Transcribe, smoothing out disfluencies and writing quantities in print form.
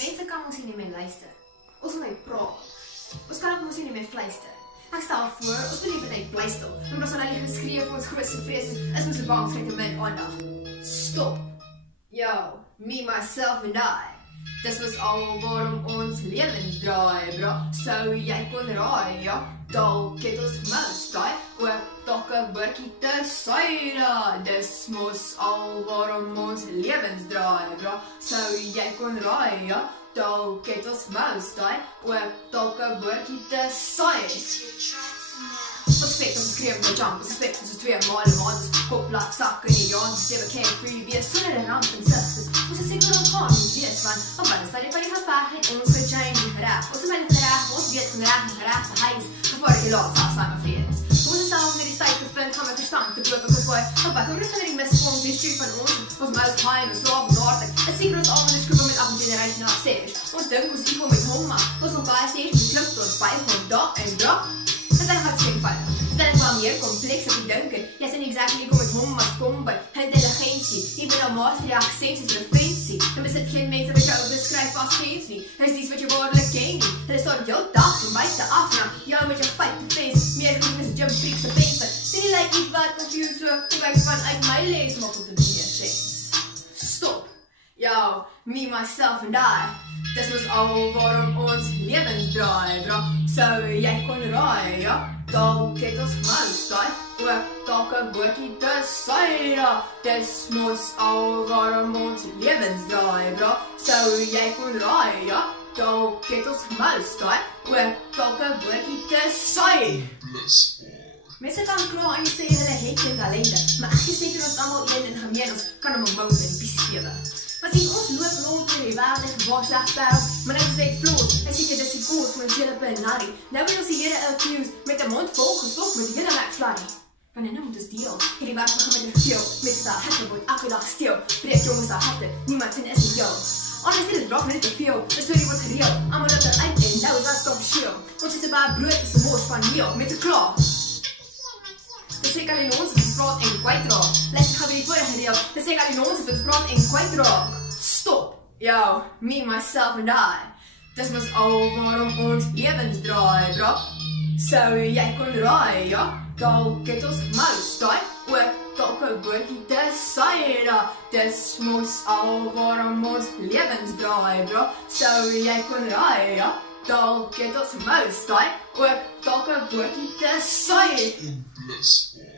Mense kan ons nie meer luister. Ons wil net praat. Ons kan ook ons nie meer fluister. Ek stel voor, ons wil liever net bly stil. En ons sal hulle geskree vir ons grootste vrees is ons bang vir te min aandag. Stop. Yo, me, myself and I. Dis was al waarom ons lewens draai, bro. Sou jy kon raai, ja. Dalk het ons gemous, daai. Ook dalk 'n woordjie te suiwer. Dis mos al waarom ons lewens draai, bro. Sou jy kon raai, ja. Dalk het ons gemous, daai. Ook dalk 'n woordjie te suiwer. Ons spek, ons skreeuw, ons jump, ons spek, ons is 2 maal in maand, ons kop laat sak in die jaan, ons stewe carefree wees, sonder 'n ramp en sigte. Ons is seker al gaan nie wees, want wat is dat die van die geveg het ons gejane en gereg. Ons is my gereg, ons weet van reg en gereg te huis, gevaar die laat selfs aan my vredes. Ons is self met die tyd gevind, gaan my verstand te boek op ons woord, wat hoe is die miskom, die stuur van ons muis haai en ons slaap noordig, is seker ons al in die skroeven met 8 generation na stage. Ons dink ons equal met hom, maar ons wil baie stage, ons klip tot 5 van dag en dag. Dit is wat skink van. Dit is wel meer kompleks as jy dink. Jy sien exactly hoe met hom maar kom by intelligensie. Jy moet nou master die accent is referensie. Dan besit geen mense wat jou beskryf as kens nie. Dit is iets wat jy waarlik ken nie. Hulle staan jou dag van buite af na jou met jou fight to face. Meer genoeg as jump freaks of paper. Sien jy like iets wat confused so kyk vanuit my lees maar tot die meer sens. Stop. Yo, me, myself and I. Dis was al waarom ons lewens draai, bro. Sou jy kon raai, ja. Dalk het ons gemous, daai. Ook dalk 'n woordjie te suiwer. Dis mos al waarom ons lewens draai, bro. Sou jy kon raai, ja. Dalk het ons gemous, daai. Ook dalk 'n woordjie te suiwer. Mense kan kla en sê hulle het geen talente, maar ek is seker ons almal een en gemeen ons kan hom bou in die pieces spewe. Maar sien, ons loop rond in die wêreld waar slegsperls, maar net sê vloos, en seker dis die koers van die hele benarrie. Nou wil ons die Here accuse, met 'n mond vol gestop met die hele McFlurry. Wanneer nou moet ons deel, hierdie werk begin met 'n veel, met sy harte word elke dag steel, breek jongens sy harte, niemand sien is nie jou. Honestly, dit raak net te veel, die storie word gereel, allemaal dat eruit en nou is dat stop show. Ons het 'n baie brood, is 'n mors van meel, met 'n klaar. Dis seker al in ons het spraak en kwyt raak. Let's gaan weer die vorige deel. Dis seker al in ons het spraak en kwyt raak. Stop. Yo, me, myself and I. Dis mos al waarom ons lewens draai, bro. Sou jy kon raai, ja. Dalk het ons gemous, daai. Ook dalk 'n woordjie te suiwer. Dis mos al waarom ons lewens draai, bro. Sou jy kon raai, ja. Dalk het ons gemous, daai. Ook dalk 'n woordjie te suiwer.